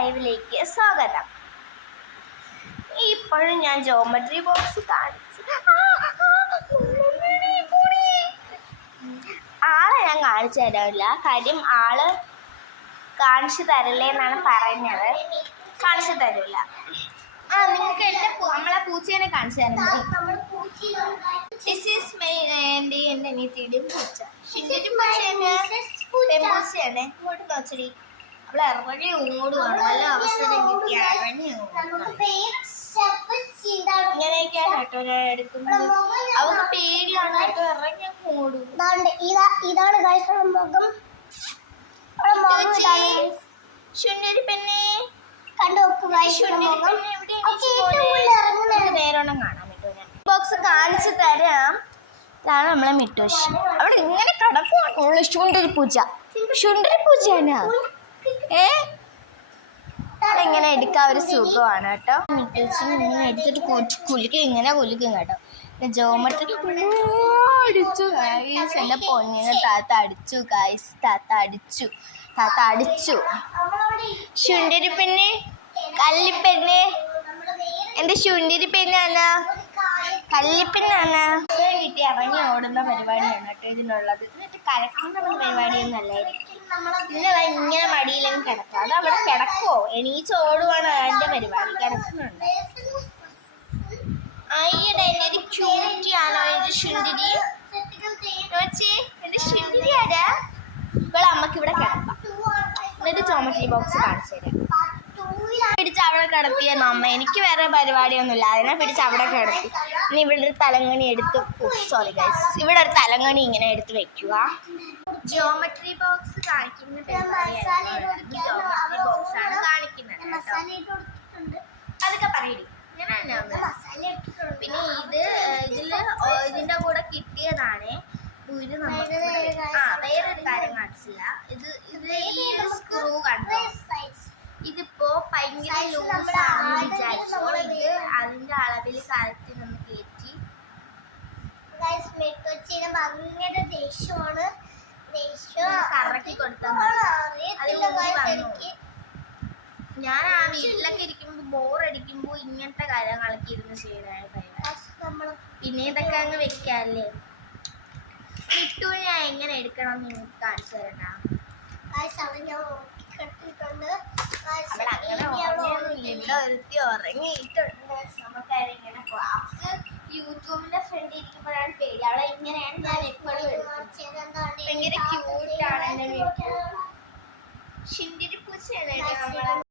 ലൈവിലേക്ക് സ്വാഗതം. ഇപ്പോഴും ഞാൻ ജോമെട്രി ബോക്സ് കാണിച്ചു. ആളെ ഞാൻ കാണിച്ചു തരാമില്ല, കാര്യം ആള് കാണിച്ചു തരല്ലേ എന്നാണ് പറഞ്ഞത്. കാണിച്ചു തരില്ല. നിങ്ങൾക്ക് നമ്മളെ പൂച്ചേനെ കാണിച്ചു തരാം. എൻ്റെ അനിയത്തിയുടെയും പൂച്ച പൂച്ചയാണ്. ഇങ്ങോട്ട് നോച്ചടി, അവളെ ഇറങ്ങി ഓടുവാണ്. നല്ല അവസരം കിട്ടി ഇറങ്ങി ഇങ്ങനെയൊക്കെയാണ് കേട്ടോ ഞാൻ എടുക്കുന്നത്. അവർക്ക് പേടിയാണ് കേട്ടോ, ഇറങ്ങി ഓടും. ഇതാണ് ശുന്നരി പെണ്ണെ കണ്ടു നേരോണം കാണാൻ പറ്റുമോ? ഞാൻ ബോക്സ് കാണിച്ചു തരാം. ഇതാണ് നമ്മളെ മിട്ടോഷ്. അവിടെ ഇങ്ങനെ കിടക്കുവാണ് ശുണ്ടരി പൂച്ച. ശുണ്ടരി പൂച്ചയാണ്. ഇങ്ങനെ എടുക്കാൻ ഒരു സുഖമാണ് കേട്ടോ. മിട്ടോച്ചിന് ഇങ്ങനെ എടുത്തിട്ട് കുലുക്കും, ഇങ്ങനെ കുലുക്കും കേട്ടോ. ജോമെട്രി അടിച്ചു ഗൈസ്. എൻ്റെ പൊന്നിനെ താത്ത അടിച്ചു ഗൈസ്. താത്ത അടിച്ചു. ശുണ്ടരി പെണ്ണെ, കല്ലിപ്പെണ്ണെ, എൻ്റെ ശുണ്ടരി പെണ്ണാണ്, കല്ലിപ്പെണ്ണാണ്. കിട്ടി ഇറങ്ങി ഓടുന്ന പരിപാടിയാണ് കേട്ടോ ഇതിനുള്ളത്. എന്നിട്ട് കലക്കുന്ന പരിപാടിയൊന്നും അല്ലായിരിക്കും. പിന്നെ ഇങ്ങനെ മടിയിലെങ്കിൽ കിടക്കാം. അത് അവിടെ കിടക്കുവോ, എണീച്ച് ഓടുവാണ് അതിൻ്റെ പരിപാടി. കിടക്കുന്നുണ്ട്. അയ്യടെ എൻ്റെ ഒരു ക്യൂട്ടിയാണോ എൻ്റെ ശുണ്ടരി? എൻ്റെ ശുണ്ടരി ആരാ? ഇപ്പോൾ അമ്മക്ക് ഇവിടെ കിടക്കാം. എന്നിട്ട് ജോമെട്രി ബോക്സ് കാണിച്ചു തരാം. പിടിച്ച് അവിടെ കിടത്തിയ അമ്മ. എനിക്ക് വേറെ പരിപാടിയൊന്നുമില്ല, അതിനെ പിടിച്ച് അവിടെ കിടത്തി. ഇനി ഇവിടെ ഒരു തലങ്ങണി എടുത്ത്, സോറി ഗൈസ്, ഇവിടെ ഒരു തലങ്ങണി ഇങ്ങനെ എടുത്ത് വെക്കുക. ജോമെട്രി ബോക്സ് കാണിക്കുന്ന ജോമെട്രി ബോക്സ് ആണ് കാണിക്കുന്നത്. അതൊക്കെ പറയടി. പിന്നെ ഇതിന്റെ കൂടെ കിട്ടിയതാണ്. ഇത് നമുക്ക് വേറൊരു കാര്യം കാണിച്ചില്ല. ഇത് ഈ സ്ക്രൂ കണ്ടോ? ഇതിപ്പോ ഭയങ്കര ലൂസാണെന്ന് വിചാരിച്ചപ്പോൾ ഇത് അതിന്റെ അളവിൽ കറക്റ്റ് നമ്മൾ കയറ്റി. ഭയങ്കര ദേഷ്യമാണ്. കറക്കി കൊടുത്താൽ ഞാൻ ആ വീട്ടിലൊക്കെ ഇരിക്കുമ്പോ ബോറടിക്കുമ്പോ ഇങ്ങനത്തെ കാര്യങ്ങളൊക്കെ ഇരുന്ന് ചെയ്യണ. പിന്നെ ഇതൊക്കെ അങ്ങ് വെക്കാല്ലേ. ഇട്ടു ഞാൻ എങ്ങനെ എടുക്കണം എന്ന് നിങ്ങൾക്ക് കാണിച്ചു തരണം. ഉറങ്ങിയിട്ടുണ്ട്. നമുക്കതിങ്ങനെ ക്ലാസ് യൂട്യൂബിന്റെ ഫ്രണ്ട് ഇരിക്കുമ്പോഴാണ് പേടി. അവളെ ഇങ്ങനെയാണ് ഞാൻ എപ്പോഴും ഭയങ്കര ക്യൂട്ടാണ്. എന്റെ ശുണ്ടരി പൂച്ചയാണ് നമ്മളെ